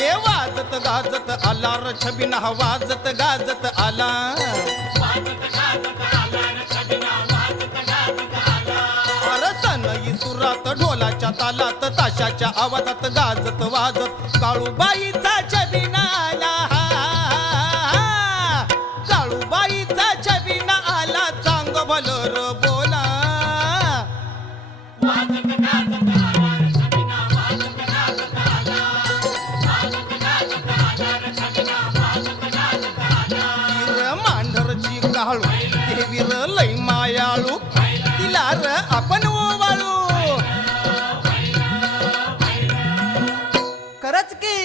ये वाजत गाजत आला र छबिना वाजत गाजत आला अरे सनई सुरात ढोलाच्या तालात ताशाच्या आवाजात गाजत वाजत काळूबाईचा छबिना आला काळूबाईचा छबिना आला चांग भलर बोला काळू ते वीर लई मायाळू तिला र आपण ओवाळू खरंच की